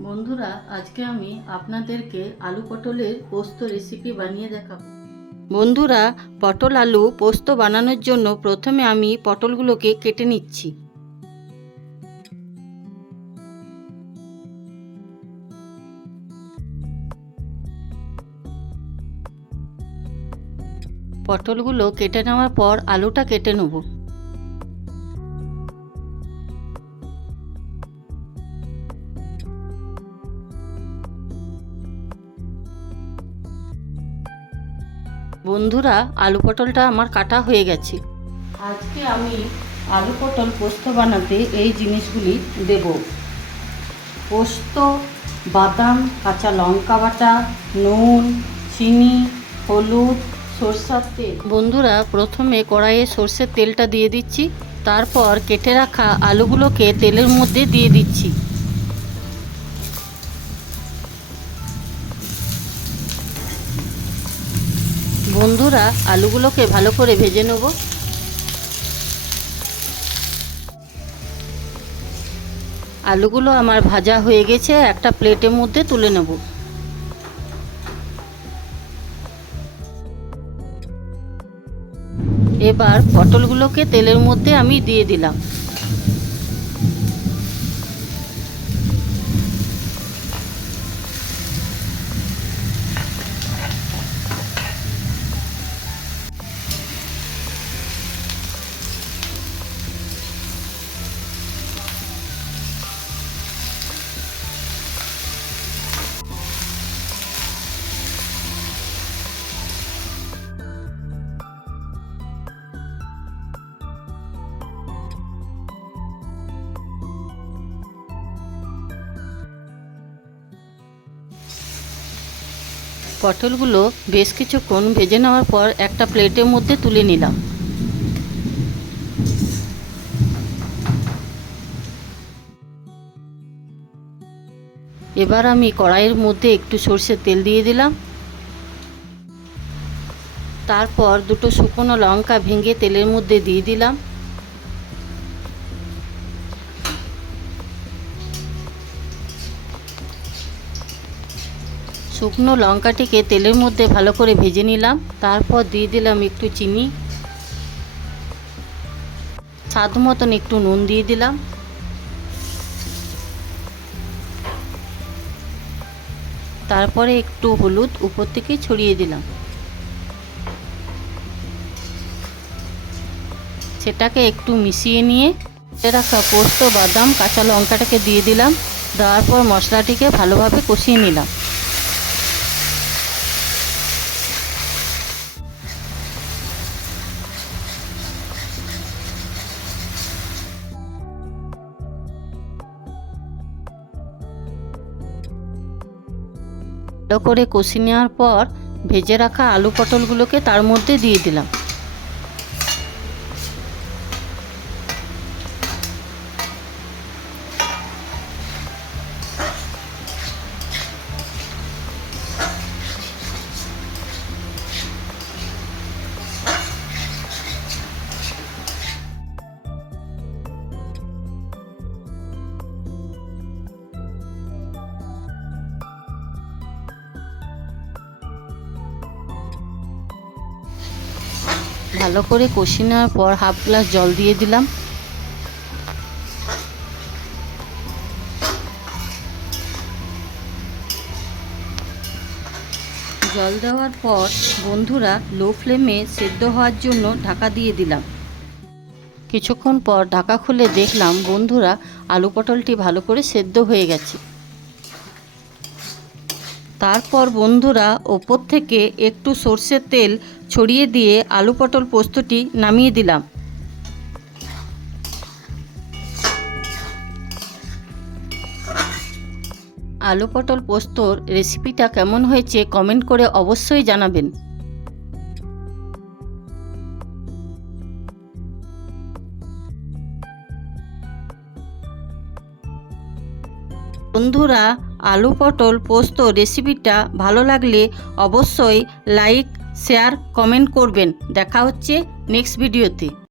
বন্ধুরা, আজকে আমি আপনাদেরকে আলু পটলের পোস্ত রেসিপি বানিয়ে দেখাবো। বন্ধুরা, পটল আলু পোস্ত বানানোর জন্য প্রথমে আমি পটলগুলোকে কেটে নিচ্ছি। পটলগুলো কেটে নেওয়ার পর আলুটা কেটে নেব। বন্ধুরা, আলু পটলটা আমার কাটা হয়ে গেছে। আজকে আমি আলু পটল পোস্ত বানাতে এই জিনিসগুলি দেব: পোস্ত, বাদাম, কাঁচা লঙ্কা বাটা, নুন, চিনি, হলুদ, সরষের তেল। বন্ধুরা, প্রথমে কড়াইয়ে সরষের তেলটা দিয়ে দিচ্ছি। তারপর কেটে রাখা আলুগুলোকে তেলের মধ্যে দিয়ে দিচ্ছি। বন্ধুরা, আলুগুলোকে ভালো করে ভেজে নেব। আলুগুলো আমার ভাজা হয়ে গেছে, একটা প্লেটের মধ্যে তুলে নেব। এবার পটলগুলোকে তেলের মধ্যে আমি দিয়ে দিলাম। পটলগুলো বেশ কিছুক্ষণ ভেজে নেওয়ার পর একটা প্লেটের মধ্যে তুলে নিলাম। এবার আমি কড়াইয়ের মধ্যে একটু সরষের তেল দিয়ে দিলাম। তারপর দুটো শুকনো লঙ্কা ভেঙে তেলের মধ্যে দিয়ে দিলাম। শুকনো লঙ্কাটিকে তেলের মধ্যে ভালো করে ভেজে নিলাম। তারপর দিয়ে দিলাম একটু চিনি, স্বাদ মতন একটু নুন দিয়ে দিলাম। তারপরে একটু হলুদ উপর থেকে ছড়িয়ে দিলাম। সেটাকে একটু মিশিয়ে নিয়ে রাখা পোস্ত, বাদাম, কাঁচা লঙ্কাটাকে দিয়ে দিলাম। দেওয়ার পর মশলাটিকে ভালোভাবে কষিয়ে নিলাম। ভালো করে কষিয়ে নেওয়ার পর ভেজে রাখা আলু পটলগুলোকে তার মধ্যে দিয়ে দিলাম। ভালো করে কষিয়ে নেওয়ার পর হাফ গ্লাস জল দিয়ে দিলাম। জল দেওয়ার পর বন্ধুরা লো ফ্লেমে সেদ্ধ হওয়ার জন্য ঢাকা দিয়ে দিলাম। কিছুক্ষণ পর ঢাকা খুলে দেখলাম বন্ধুরা আলু পটলটি ভালো করে সেদ্ধ হয়ে গেছে। তারপর বন্ধুরা ওপর থেকে একটু সরষের তেল ছড়িয়ে দিয়ে আলু পটল পোস্তটি নামিয়ে দিলাম। আলু পটল পোস্তর রেসিপিটা কেমন হয়েছে কমেন্ট করে অবশ্যই জানাবেন। বন্ধুরা, আলু পটল পোস্ত রেসিপিটা ভালো লাগলে অবশ্যই লাইক, শেয়ার, কমেন্ট করবেন। দেখা হচ্ছে নেক্সট ভিডিওতে।